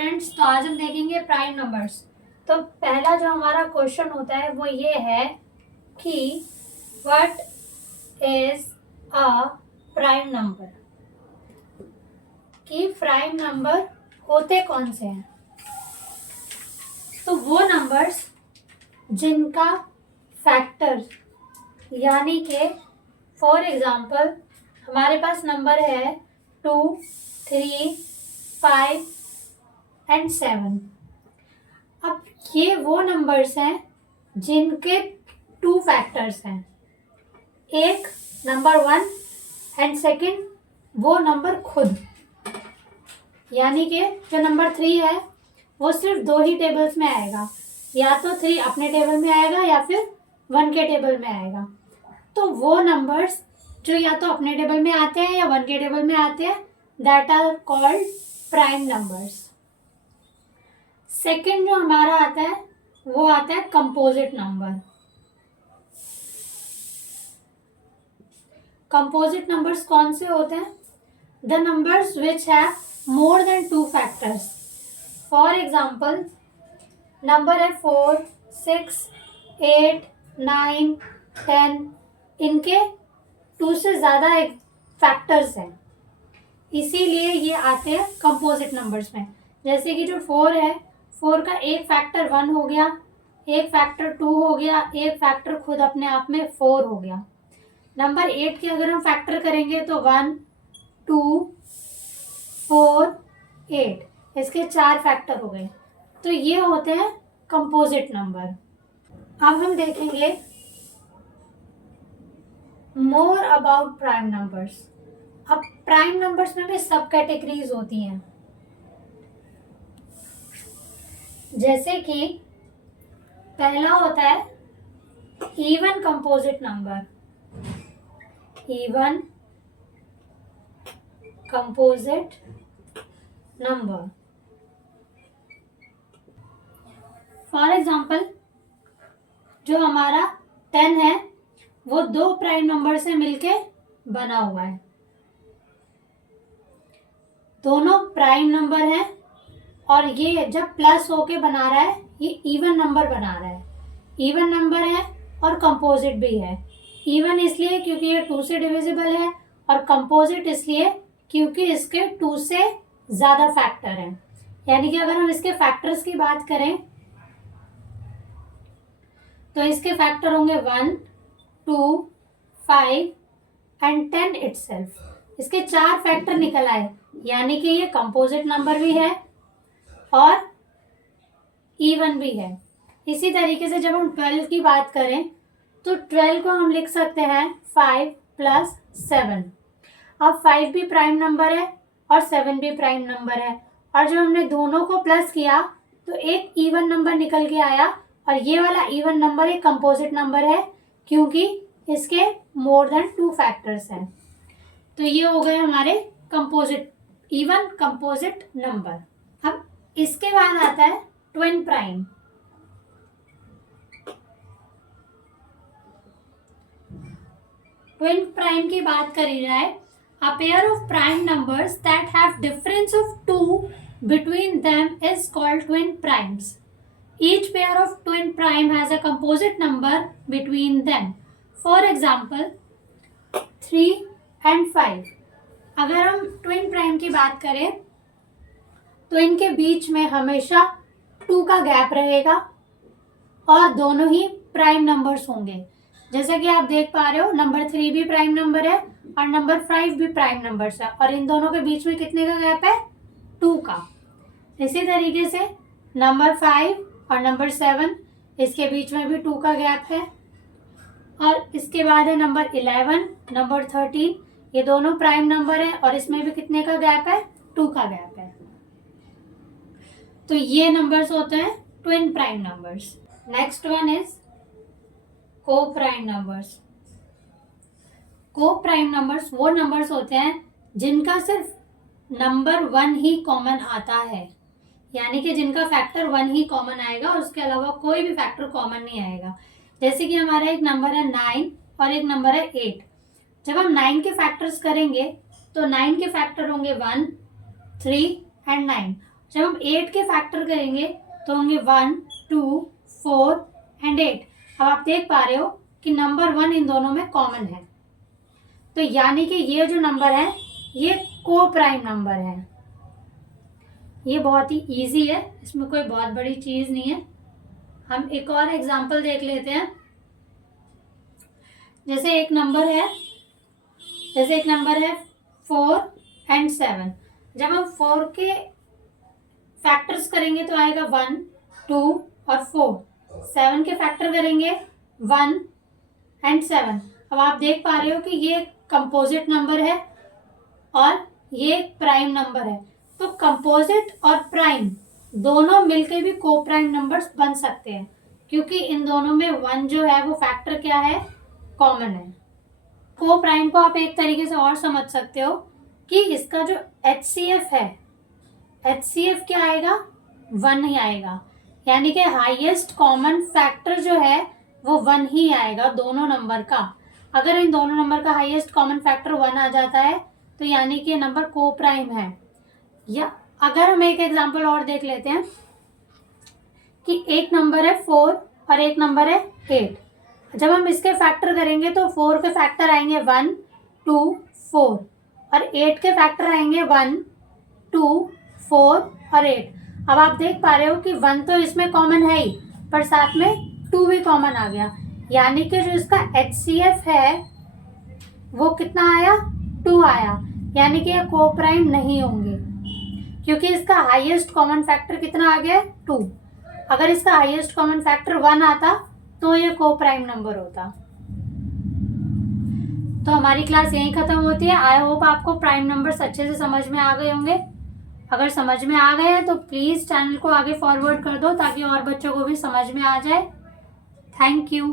Students, तो आज हम देखेंगे प्राइम नंबर्स। तो पहला जो हमारा क्वेश्चन होता है वो ये है कि what is a prime number, कि प्राइम नंबर होते कौन से हैं। तो वो नंबर्स जिनका फैक्टर यानी कि फॉर एग्जांपल हमारे पास नंबर है 2, 3, 5 एंड 7। अब ये वो नंबर्स हैं जिनके 2 फैक्टर्स हैं, एक नंबर 1 एंड सेकंड वो नंबर खुद, यानी कि जो नंबर 3 है वो सिर्फ 2 ही टेबल्स में आएगा, या तो 3 अपने टेबल में आएगा या फिर 1 के टेबल में आएगा। तो वो नंबर्स जो या तो अपने टेबल में आते हैं या 1 के टेबल में आते हैं, that are called prime numbers. Second जो हमारा आता है वो आता है कंपोजिट नंबर। कंपोजिट नंबर्स कौन से होते हैं? The numbers which have more than 2 factors. For example number है 4, 6, 8, 9, 10, इनके 2 से ज़्यादा फैक्टर्स हैं, इसीलिए ये आते हैं कंपोजिट नंबर्स में। जैसे कि जो 4 है, 4 का एक फैक्टर 1 हो गया, एक फैक्टर 2 हो गया, एक फैक्टर खुद अपने आप में 4 हो गया। नंबर 8 के अगर हम फैक्टर करेंगे तो 1, 2, 4, 8, इसके 4 फैक्टर हो गए। तो ये होते हैं कंपोजिट नंबर। अब हम देखेंगे मोर अबाउट प्राइम नंबर्स। अब प्राइम नंबर्स में भी सब कैटेगरीज होती हैं, जैसे कि पहला होता है even composite number. Even composite number, for example जो हमारा 10 है वो 2 प्राइम नंबर से मिलके बना हुआ है, दोनों प्राइम नंबर हैं और ये जब प्लस होके बना रहा है ये इवन नंबर बना रहा है। इवन नंबर है और कंपोजिट भी है। इवन इसलिए क्योंकि ये 2 से डिविजिबल है, और कंपोजिट इसलिए क्योंकि इसके 2 से ज़्यादा फैक्टर हैं। यानी कि अगर हम इसके फैक्टर्स की बात करें तो इसके फैक्टर होंगे 1, 2, 5 एंड 10 इटसेल्फ। इसके 4 फैक्टर निकल आए, यानी कि ये कंपोजिट नंबर भी है और इवन भी है। इसी तरीके से जब हम 12 की बात करें तो 12 को हम लिख सकते हैं 5 + 7। अब 5 भी प्राइम नंबर है और 7 भी प्राइम नंबर है, और जब हमने दोनों को प्लस किया तो एक इवन नंबर निकल के आया, और ये वाला इवन नंबर एक कंपोजिट नंबर है क्योंकि इसके मोर देन 2 फैक्टर्स हैं। तो ये हो गए हमारे कंपोजिट, इवन कंपोजिट नंबर। अब इसके बाद आता है ट्विन प्राइम। ट्विन प्राइम की बात करी जाए, a pair of prime numbers that have difference of 2 between them is called twin primes. Each pair of twin prime has a composite number between them. For example 3 and 5। अगर हम twin prime की बात करें तो इनके बीच में हमेशा 2 का गैप रहेगा और दोनों ही प्राइम नंबर्स होंगे। जैसा कि आप देख पा रहे हो, नंबर 3 भी प्राइम नंबर है और नंबर 5 भी प्राइम नंबर्स है, और इन दोनों के बीच में कितने का गैप है? 2 का। इसी तरीके से नंबर 5 और नंबर 7, इसके बीच में भी 2 का गैप है। और इसके बाद है नंबर 11, नंबर 13, ये दोनों प्राइम नंबर है और इसमें भी कितने का गैप है? 2 का गैप है। तो ये नंबर्स होते हैं twin prime numbers. Next one is को प्राइम नंबर्स। को प्राइम नंबर्स वो नंबर्स होते हैं जिनका सिर्फ नंबर 1 ही कॉमन आता है, यानी कि जिनका फैक्टर 1 ही कॉमन आएगा और उसके अलावा कोई भी फैक्टर कॉमन नहीं आएगा। जैसे कि हमारा एक नंबर है 9 और एक नंबर है 8। जब हम 9 के फैक्टर्स करेंगे तो 9 के फैक्टर होंगे 1, 3 एंड 9, जब हम 8 के फैक्टर करेंगे तो होंगे 1, 2, 4 एंड 8। अब आप देख पा रहे हो कि नंबर 1 इन दोनों में कॉमन है, तो यानी कि ये जो नंबर है ये को प्राइम नंबर है। ये बहुत ही इजी है, इसमें कोई बहुत बड़ी चीज नहीं है। हम एक और एग्जांपल देख लेते हैं। जैसे एक नंबर है 4 एंड 7। जब हम 4 के फैक्टर्स करेंगे तो आएगा 1, 2 और 4। 7 के फैक्टर करेंगे 1 एंड 7। अब आप देख पा रहे हो कि ये कंपोजिट नंबर है और ये प्राइम नंबर है। तो कंपोजिट और प्राइम दोनों मिलकर भी को प्राइम नंबर्स बन सकते हैं, क्योंकि इन दोनों में 1 जो है वो फैक्टर क्या है, कॉमन है। को प्राइम को आप एक तरीके से और समझ सकते हो कि इसका जो HCF है, HCF क्या आएगा, 1 ही आएगा। यानी कि हाईएस्ट कॉमन फैक्टर जो है वो 1 ही आएगा दोनों नंबर का। अगर इन दोनों नंबर का हाईएस्ट कॉमन फैक्टर 1 आ जाता है तो यानी कि नंबर को प्राइम है। या अगर हम एक एग्जांपल और देख लेते हैं कि एक नंबर है 4 और एक नंबर है 8। जब हम इसके फैक्टर करेंगे तो 4 के फैक्टर आएंगे 1, 2, 4 और 8 के फैक्टर आएंगे 1, 2, 4 और 8। अब आप देख पा रहे हो कि 1 तो इसमें कॉमन है ही, पर साथ में 2 भी कॉमन आ गया। यानी कि जो इसका HCF है वो कितना आया, 2 आया। यानी कि ये को प्राइम नहीं होंगे, क्योंकि इसका हाईएस्ट कॉमन फैक्टर कितना आ गया, 2। अगर इसका हाईएस्ट कॉमन फैक्टर 1 आता तो ये को प्राइम नंबर होता। तो हमारी क्लास यहीं खत्म होती है। आई होप आपको प्राइम नंबर्स अच्छे से समझ में आ गए होंगे। अगर समझ में आ गए हैं तो प्लीज़ चैनल को आगे फॉरवर्ड कर दो ताकि और बच्चों को भी समझ में आ जाए। Thank you.